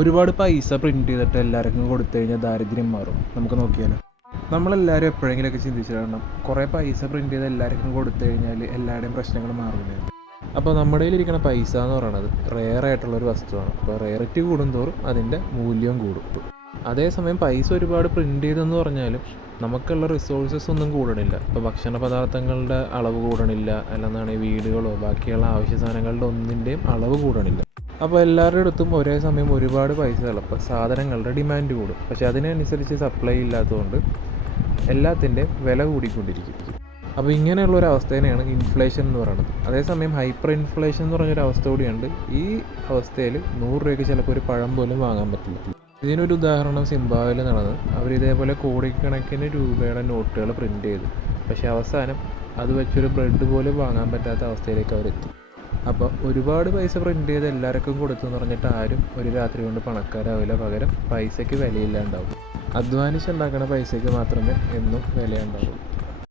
ഒരുപാട് പൈസ പ്രിന്റ് ചെയ്തിട്ട് എല്ലാവർക്കും കൊടുത്തു കഴിഞ്ഞാൽ ദാരിദ്ര്യം മാറും. നമുക്ക് നോക്കിയാലോ. നമ്മളെല്ലാവരും എപ്പോഴെങ്കിലുമൊക്കെ ചിന്തിച്ചിട്ടുണ്ട് കുറേ പൈസ പ്രിന്റ് ചെയ്ത് എല്ലാവർക്കും കൊടുത്തു കഴിഞ്ഞാൽ എല്ലാവരുടെയും പ്രശ്നങ്ങൾ മാറില്ലേ അപ്പോൾ നമ്മുടെ കയ്യിലിരിക്കുന്ന പൈസ എന്ന് പറയുന്നത് റെയർ ആയിട്ടുള്ളൊരു വസ്തുവാണ്. അപ്പോൾ റെയറിറ്റി കൂടുന്തോറും അതിന്റെ മൂല്യം കൂടും. അതേസമയം പൈസ ഒരുപാട് പ്രിന്റ് ചെയ്തെന്ന് പറഞ്ഞാലും നമുക്കുള്ള റിസോഴ്സസ് ഒന്നും കൂടണില്ല. ഇപ്പോൾ ഭക്ഷണ പദാർത്ഥങ്ങളുടെ അളവ് കൂടണില്ല. അല്ലെന്നാണെങ്കിൽ വീടുകളോ ബാക്കിയുള്ള ആവശ്യ സാധനങ്ങളുടെ ഒന്നിന്റെയും അളവ് കൂടണില്ല. അപ്പോൾ എല്ലാവരുടെ അടുത്തും ഒരേ സമയം ഒരുപാട് പൈസ ചിലപ്പോൾ സാധനങ്ങളുടെ ഡിമാൻഡ് കൂടും. പക്ഷേ അതിനനുസരിച്ച് സപ്ലൈ ഇല്ലാത്തതുകൊണ്ട് എല്ലാത്തിന്റെയും വില കൂടിക്കൊണ്ടിരിക്കും. അപ്പോൾ ഇങ്ങനെയുള്ള ഒരു അവസ്ഥേനെയാണ് ഇൻഫ്ലേഷൻ എന്ന് പറയുന്നത്. അതേസമയം ഹൈപ്പർ ഇൻഫ്ലേഷൻ എന്ന് പറഞ്ഞൊരു അവസ്ഥ കൂടിയുണ്ട്. ഈ അവസ്ഥയിൽ നൂറ് രൂപയ്ക്ക് ചിലപ്പോൾ ഒരു പഴം പോലും വാങ്ങാൻ പറ്റില്ല. ഇതിനൊരു ഉദാഹരണം സിംബാവിൽ നടന്നത്. അവർ ഇതേപോലെ കോടിക്കണക്കിന് രൂപയുടെ നോട്ടുകൾ പ്രിന്റ് ചെയ്തു. പക്ഷേ അവസാനം അത് വെച്ചൊരു ബ്രെഡ് പോലും വാങ്ങാൻ പറ്റാത്ത അവസ്ഥയിലേക്ക് അവരെത്തി. അപ്പോൾ ഒരുപാട് പൈസ പ്രിന്റ് ചെയ്ത് എല്ലാവർക്കും കൊടുത്തു എന്ന് പറഞ്ഞിട്ട് ആരും ഒരു രാത്രി കൊണ്ട് പണക്കാരാവില്ല. പകരം പൈസയ്ക്ക് വിലയില്ലാണ്ടാവും അധ്വാനിച്ചുണ്ടാക്കുന്ന പൈസയ്ക്ക് മാത്രമേ എന്നും വിലയുണ്ടാവൂ